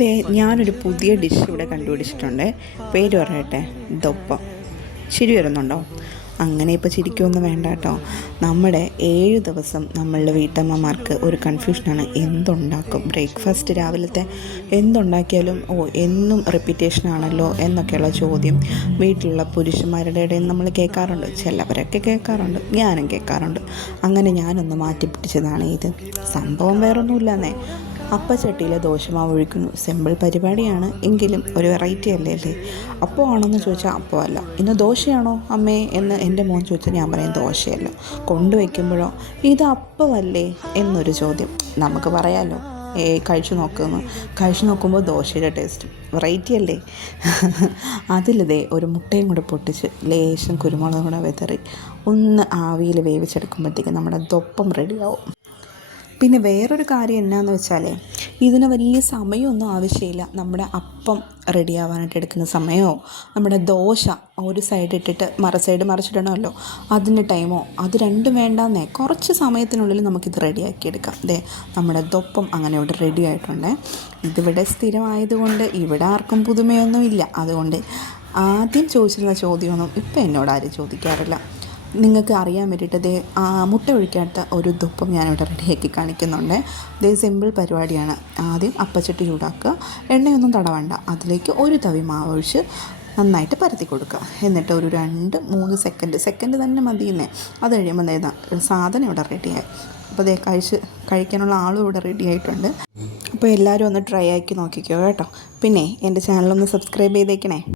ദേ ഞാനൊരു പുതിയ ഡിഷ് ഇവിടെ കണ്ടുപിടിച്ചിട്ടുണ്ട്. പേര് പറയട്ടെ, ദൊപ്പം. ചിരി വരുന്നുണ്ടോ? അങ്ങനെ ഇപ്പോൾ ചിരിക്കൊന്നും വേണ്ട കേട്ടോ. നമ്മുടെ 7 ദിവസം നമ്മളുടെ വീട്ടമ്മമാർക്ക് ഒരു കൺഫ്യൂഷനാണ്, എന്തുണ്ടാക്കും. ബ്രേക്ക്ഫാസ്റ്റ് രാവിലത്തെ എന്തുണ്ടാക്കിയാലും എന്നും റിപ്പീറ്റേഷൻ ആണല്ലോ എന്നൊക്കെയുള്ള ചോദ്യം വീട്ടിലുള്ള പുരുഷന്മാരുടെ ഇടയിൽ നമ്മൾ കേൾക്കാറുണ്ട്. ചിലവരൊക്കെ കേൾക്കാറുണ്ട്, ഞാനും കേൾക്കാറുണ്ട്. അങ്ങനെ ഞാനൊന്ന് മാറ്റിപ്പിടിച്ചതാണ് ഇത്. സംഭവം വേറൊന്നുമില്ലെന്നേ, അപ്പച്ചട്ടിയിൽ ദോശമാവ് ഒഴിക്കുന്നു. സിമ്പിൾ പരിപാടിയാണ്, എങ്കിലും ഒരു വെറൈറ്റി അല്ലേ. അപ്പോൾ ആണെന്ന് ചോദിച്ചാൽ അപ്പോൾ അല്ല. ഇന്ന് ദോശയാണോ അമ്മേ എന്ന് എൻ്റെ മോൻ ചോദിച്ചാൽ ഞാൻ പറയും ദോശയല്ല. കൊണ്ടുവയ്ക്കുമ്പോഴോ ഇത് അപ്പമല്ലേ എന്നൊരു ചോദ്യം. നമുക്ക് പറയാമല്ലോ, കഴിച്ചു നോക്കുമ്പോൾ ദോശയുടെ ടേസ്റ്റ് വെറൈറ്റി അല്ലേ. അതിലിതേ ഒരു മുട്ടയും കൂടെ പൊട്ടിച്ച് ലേശം കുരുമുളകും കൂടെ വിതറി ഒന്ന് ആവിയിൽ വേവിച്ചെടുക്കുമ്പോഴത്തേക്ക് നമ്മുടെ ദൊപ്പം റെഡിയാവും. പിന്നെ വേറൊരു കാര്യം എന്നാന്ന് വെച്ചാൽ, ഇതിന് വലിയ സമയമൊന്നും ആവശ്യമില്ല. നമ്മുടെ അപ്പം റെഡിയാവാനായിട്ട് എടുക്കുന്ന സമയമോ, നമ്മുടെ ദോശ ഒരു സൈഡ് ഇട്ടിട്ട് സൈഡ് മറിച്ചിടണമല്ലോ, അതിൻ്റെ ടൈമോ, അത് രണ്ടും വേണ്ടാന്നേ. കുറച്ച് സമയത്തിനുള്ളിൽ നമുക്കിത് റെഡിയാക്കിയെടുക്കാം. നമ്മുടെ ദൊപ്പം അങ്ങനെ ഇവിടെ റെഡി ആയിട്ടുണ്ട്. ഇതിവിടെ സ്ഥിരമായതുകൊണ്ട് ഇവിടെ ആർക്കും പുതുമയൊന്നും ഇല്ല. അതുകൊണ്ട് ആദ്യം ചോദിച്ചിരുന്ന ചോദ്യമൊന്നും ഇപ്പം എന്നോട് ആരും ചോദിക്കാറില്ല. നിങ്ങൾക്ക് അറിയാൻ വേണ്ടിയിട്ട് മുട്ട ഒഴിക്കാത്ത ഒരു ദൊപ്പം ഞാനിവിടെ റെഡിയാക്കി കാണിക്കുന്നുണ്ട്. സിമ്പിൾ പരിപാടിയാണ്. ആദ്യം അപ്പച്ചട്ടി ചൂടാക്കുക, എണ്ണയൊന്നും തടവണ്ട. അതിലേക്ക് ഒരു തവി മാവ് ഒഴിച്ച് നന്നായിട്ട് പരത്തി കൊടുക്കുക. എന്നിട്ട് ഒരു 2-3 സെക്കൻഡ് തന്നെ മതിയെന്നേ. അത് കഴിയുമ്പോൾ സാധനം ഇവിടെ റെഡിയായി. അപ്പോൾ കഴിക്കാനുള്ള ആളും ഇവിടെ റെഡി ആയിട്ടുണ്ട്. അപ്പോൾ എല്ലാവരും ഒന്ന് ട്രൈ ആക്കി നോക്കിക്കോ കേട്ടോ. പിന്നെ എൻ്റെ ചാനലൊന്ന് സബ്സ്ക്രൈബ് ചെയ്തേക്കണേ.